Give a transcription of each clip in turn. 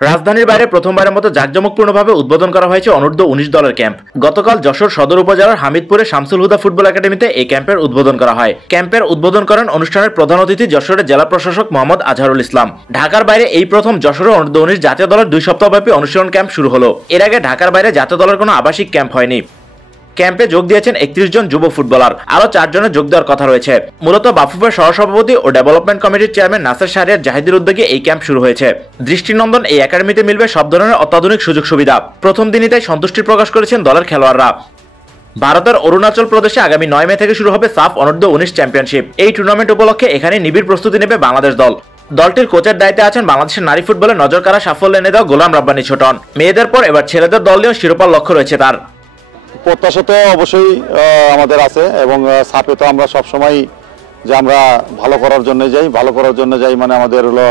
রাজধানীর বাইরে প্রথমবারের মতো জাঁকজমকপূর্ণভাবে উদ্বোধন করা হয়েছে অনূর্ধ্ব ১৯ দলের ক্যাম্প। গতকাল যশোর সদর উপজেলার হামিদপুরে শামসুল হুদা ফুটবল একাডেমিতে এই ক্যাম্পের উদ্বোধন করা হয়। ক্যাম্পের উদ্বোধন করেন অনুষ্ঠানের প্রধান অতিথি যশোরের জেলা প্রশাসক মোহাম্মদ আজহারুল ইসলাম। ঢাকার বাইরে এই প্রথম যশোরের অনূর্ধ্ব ১৯ জাতীয় দলের ২ সপ্তাহব্যাপী অনুশীলন ক্যাম্প শুরু হলো। এর আগে ঢাকার বাইরে জাতীয় দলের কোনো আবাসিক ক্যাম্প হয়নি। ক্যাম্পে যোগ দিয়েছেন ৩১ জন যুব ফুটবলার, আরও ৪ জনের যোগ দেওয়ার কথা রয়েছে। মূলত বাফুফের সহসভাপতি ও ডেভেলপমেন্ট কমিটির চেয়ারম্যান নাসের শাহরিয়ার জাহিদের উদ্যোগে এই ক্যাম্প শুরু হয়েছে। দৃষ্টিনন্দন এই একাডেমিতে মিলবে সব ধরনের অত্যাধুনিক সুযোগ সুবিধা। প্রথম দিনই তাই সন্তুষ্টি প্রকাশ করেছেন দলের খেলোয়াড়রা। ভারতের অরুণাচল প্রদেশে আগামী ৯ মে থেকে শুরু হবে সাফ অনূর্ধ্ব ১৯ চ্যাম্পিয়নশিপ। এই টুর্নামেন্ট উপলক্ষে এখানে নিবিড় প্রস্তুতি নেবে বাংলাদেশ দল। দলটির কোচের দায়িত্বে আছেন বাংলাদেশের নারী ফুটবলে নজর কাড়া সাফল্য এনে দেওয়া গোলাম রাব্বানী ছোটন। মেয়েদের পর এবার ছেলেদের দল নিয়েও শিরোপার লক্ষ্য রয়েছে তার। প্রত্যাশা তো অবশ্যই আমাদের আছে এবং সাপে তো আমরা সবসময় যে আমরা ভালো করার জন্য যাই মানে আমাদের হলো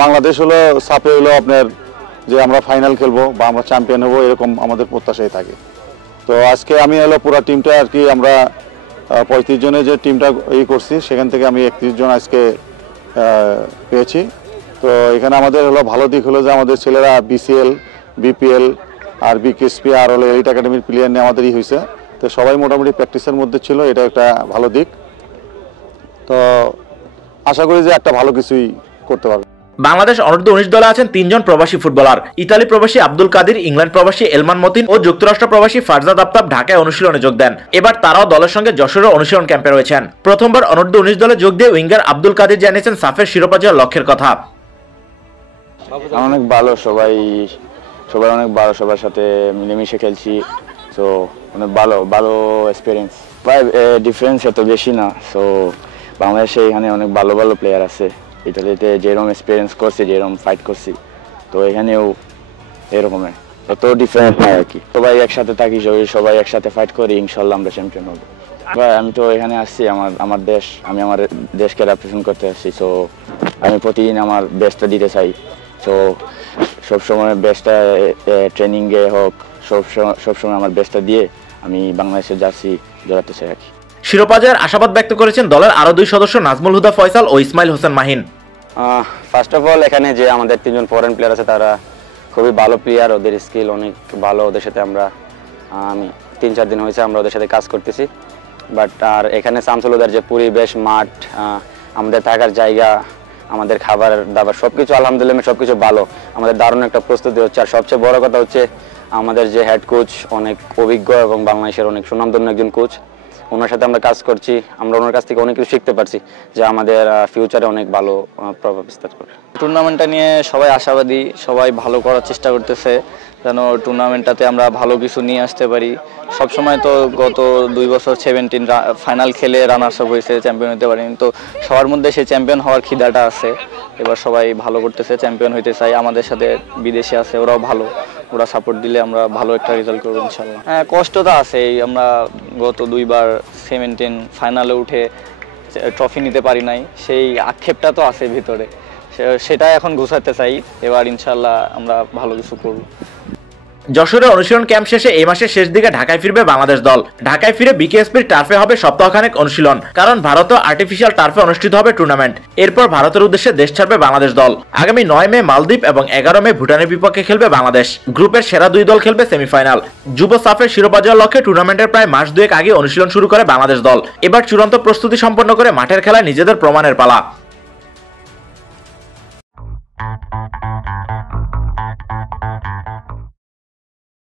বাংলাদেশ হলো সাপে হলো আপনার যে আমরা ফাইনাল খেলবো বা আমরা চ্যাম্পিয়ন হবো, এরকম আমাদের প্রত্যাশাই থাকে। তো আজকে আমি হলো পুরো টিমটা আর কি আমরা ৩৫ জনের যে টিমটা করছি সেখান থেকে আমি ৩১ জন আজকে পেয়েছি। তো এখানে আমাদের হলো ভালো দিক হলো যে আমাদের ছেলেরা BCL, BPL আর BKSP আর হলো এলিট একাডেমির প্লেয়ার নিয়ে আমাদেরই হয়েছে। তো সবাই মোটামুটি প্র্যাকটিসের মধ্যে ছিল, এটা একটা ভালো দিক। তো আশা করি যে একটা ভালো কিছুই করতে পারবে। বাংলাদেশ অনূর্ধ্ব ১৯ দলে আছেন ৩ জন প্রবাসী ফুটবলার। ইতালি প্রবাসী আব্দুল কাদির, ইংল্যান্ড প্রবাসী এলমান মতিন ও যুক্তরাষ্ট্র প্রবাসী ফারজাদ আফতাব ঢাকায় অনুশীলনে যোগ দেন। এবার তারাও দলের সঙ্গে যশোরের অনুশীলন ক্যাম্পে রয়েছেন। প্রথমবার অনূর্ধ্ব ১৯ দলে যোগ দিয়ে উইঙ্গার আব্দুল কাদির জানিয়েছেন সাফের শিরোপা জয়ের লক্ষ্যের কথা। অনেক ভালো, সবাই অনেক ভালো, সবার সাথে মিলেমিশে খেলছি। সো অনেক ভালো এক্সপিরিয়েন্স। ডিফারেন্স এত বেশি না। সো বাংলাদেশে এখানে অনেক ভালো প্লেয়ার আছে। ইতালিতে যেরকম এক্সপিরিয়েন্স করছি, যেরকম ফাইট করছি, তো এখানেও এরকমের এত ডিফারেন্স নাই আর কি। সবাই একসাথে থাকি, সবাই একসাথে ফাইট করি, ইনশাল্লাহ আমরা চ্যাম্পিয়ন হবো। আমি তো এখানে আসছি আমি আমার দেশকে রিপ্রেজেন্ট করতে আসছি। সো আমি প্রতিদিন আমার বেস্টটা দিতে চাই। সো সবসময় বেস্টটা ট্রেনিংয়ে হোক, সবসময় আমার বেস্টটা দিয়ে আমি বাংলাদেশের জার্সি জড়াতে চাই আর কি। শিরোপা জয়ের আশাবাদ ব্যক্ত করেছেন দলের আরো ২ সদস্য নাজমুল হুদা ফয়সাল ও Ismail Hossain Mahin. First of all এখানে যে আমাদের ৩ জন ফরেন প্লেয়ার আছে তারা খুবই ভালো প্লেয়ার, ওদের স্কিল অনেক ভালো। ওদের সাথে আমি ৩-৪ দিন হয়েছে আমরা ওদের সাথে কাজ করতেছি। বাট আর এখানে শামসুল হুদার যে পরিবেশ, মাঠ, আমাদের থাকার জায়গা, আমাদের খাবার দাবার সবকিছু আলহামদুলিল্লাহ সবকিছু ভালো। আমাদের দারুণ একটা প্রস্তুতি হচ্ছে। আর সবচেয়ে বড় কথা হচ্ছে আমাদের যে হেড কোচ অনেক অভিজ্ঞ এবং বাংলাদেশের অনেক সুনামধন্য একজন কোচ। ওনার সাথে আমরা কাজ করছি, আমরা ওনার কাছ থেকে অনেক কিছু শিখতে পারছি যা আমাদের ফিউচারে অনেক ভালো প্রভাব বিস্তার করবে। টুর্নামেন্টটা নিয়ে সবাই আশাবাদী, সবাই ভালো করার চেষ্টা করতেছে যেন টুর্নামেন্টটাতে আমরা ভালো কিছু নিয়ে আসতে পারি। সবসময় তো গত 2 বছর 17 ফাইনাল খেলে রানার্স আপ হয়েছে, চ্যাম্পিয়ন হতে পারিনি। তো সবার মধ্যে সেই চ্যাম্পিয়ন হওয়ার খিদাটা আছে। এবার সবাই ভালো করতেছে, চ্যাম্পিয়ন হইতে চাই। আমাদের সাথে বিদেশে আছে, ওরাও ভালো, ওরা সাপোর্ট দিলে আমরা ভালো একটা রেজাল্ট করবো ইনশাল্লাহ। হ্যাঁ, কষ্ট তো আছেই। আমরা গত 2 বার 17 ফাইনালে উঠে ট্রফি নিতে পারি নাই, সেই আক্ষেপটা তো আছে ভিতরে। সেটা এখন ঘুষাতে চাই। এবার ইনশাল্লাহ আমরা ভালো কিছু করব। যশোরে অনুশীলন ক্যাম্প শেষে এই মাসের শেষ দিকে ঢাকায় ফিরবে বাংলাদেশ দল। ঢাকায় ফিরে বিকেএসপির টার্ফে হবে সপ্তাহখানেক অনুশীলন, কারণ ভারতেও আর্টিফিশিয়াল টার্ফে অনুষ্ঠিত হবে টুর্নামেন্ট। এরপর ভারতের উদ্দেশ্যে দেশ ছাড়বে বাংলাদেশ দল। আগামী ৯ মে মালদ্বীপ এবং ১১ মে ভুটানের বিপক্ষে খেলবে বাংলাদেশ। গ্রুপের সেরা 2 দল খেলবে সেমিফাইনাল। যুব সাফের শিরোপা জয়ের লক্ষ্যে টুর্নামেন্টের প্রায় মাস 2 আগে অনুশীলন শুরু করে বাংলাদেশ দল। এবার চূড়ান্ত প্রস্তুতি সম্পন্ন করে মাঠের খেলায় নিজেদের প্রমাণের পালা।